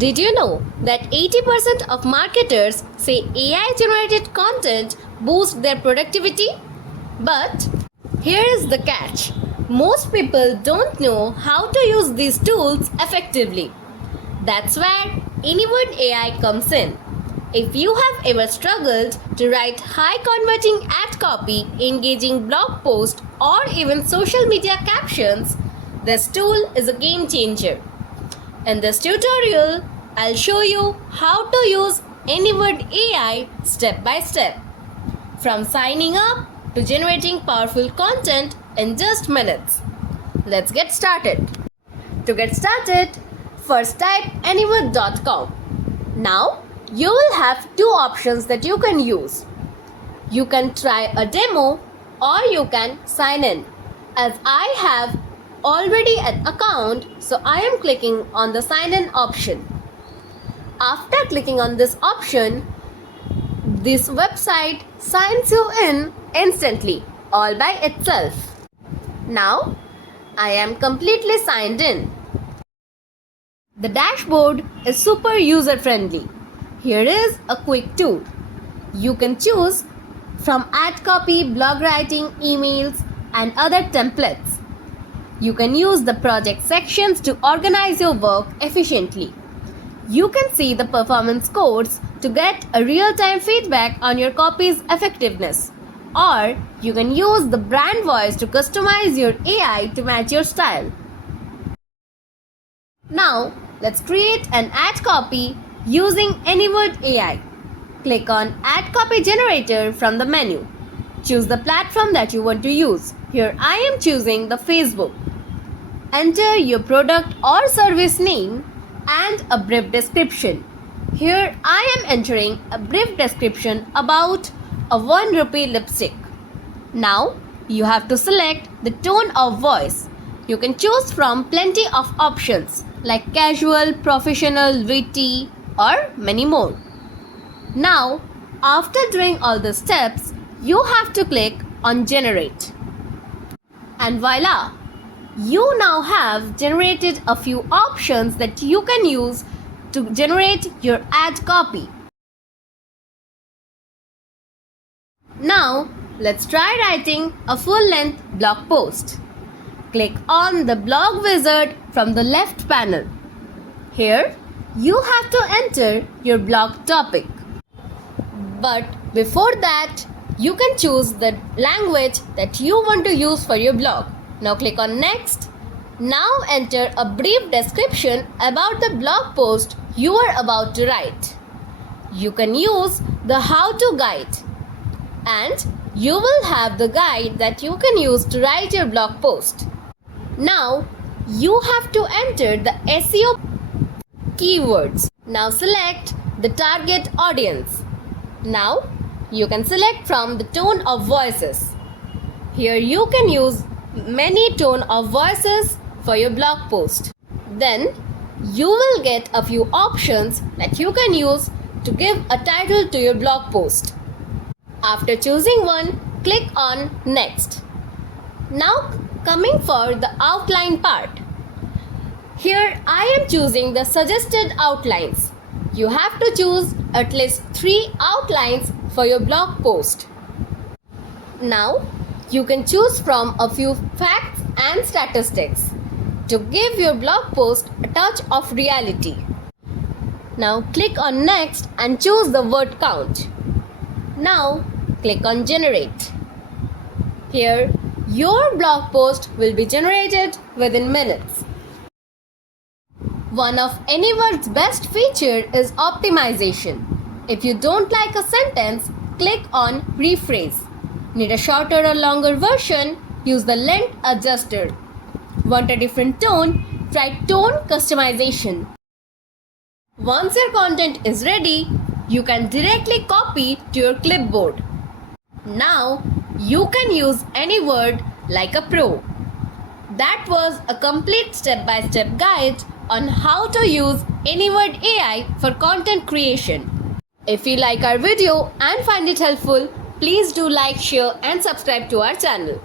Did you know that 80% of marketers say AI generated content boosts their productivity? But here is the catch. Most people don't know how to use these tools effectively. That's where Anyword AI comes in. If you have ever struggled to write high converting ad copy, engaging blog posts, or even social media captions, this tool is a game changer. In this tutorial, I'll show you how to use Anyword AI step by step. From signing up to generating powerful content in just minutes. Let's get started. To get started, first type anyword.com. Now, you will have two options that you can use. You can try a demo or you can sign in. As I have already an account, so I am clicking on the sign in option. After clicking on this option, this website signs you in instantly, all by itself. Now, I am completely signed in. The dashboard is super user-friendly. Here is a quick tour. You can choose from ad copy, blog writing, emails, and other templates. You can use the project sections to organize your work efficiently. You can see the performance scores to get a real-time feedback on your copy's effectiveness. Or you can use the brand voice to customize your AI to match your style. Now, let's create an ad copy using Anyword AI. Click on Ad Copy Generator from the menu. Choose the platform that you want to use. Here I am choosing the Facebook. Enter your product or service name and a brief description. Here I am entering a brief description about a 1 rupee lipstick. Now you have to select the tone of voice. You can choose from plenty of options like casual, professional, witty, or many more. Now, after doing all the steps, you have to click on generate. And voila! You now have generated a few options that you can use to generate your ad copy. Now, let's try writing a full-length blog post. Click on the blog wizard from the left panel. Here, you have to enter your blog topic. But before that, you can choose the language that you want to use for your blog. Now click on next. Now enter a brief description about the blog post you are about to write. You can use the how-to guide, and you will have the guide that you can use to write your blog post. Now you have to enter the SEO keywords. Now select the target audience. Now you can select from the tone of voices. Here you can use many tone of voices for your blog post. Then you will get a few options that you can use to give a title to your blog post. After choosing one, click on next. Now coming for the outline part. Here I am choosing the suggested outlines. You have to choose at least 3 outlines for your blog post. Now you can choose from a few facts and statistics to give your blog post a touch of reality. Now click on next and choose the word count. Now click on generate. Here your blog post will be generated within minutes. One of Anyword's best feature is optimization. If you don't like a sentence, click on rephrase. Need a shorter or longer version? Use the length adjuster. Want a different tone? Try tone customization. Once your content is ready, you can directly copy to your clipboard. Now, you can use Anyword like a pro. That was a complete step-by-step guide on how to use Anyword AI for content creation. If you like our video and find it helpful, please do like, share and subscribe to our channel.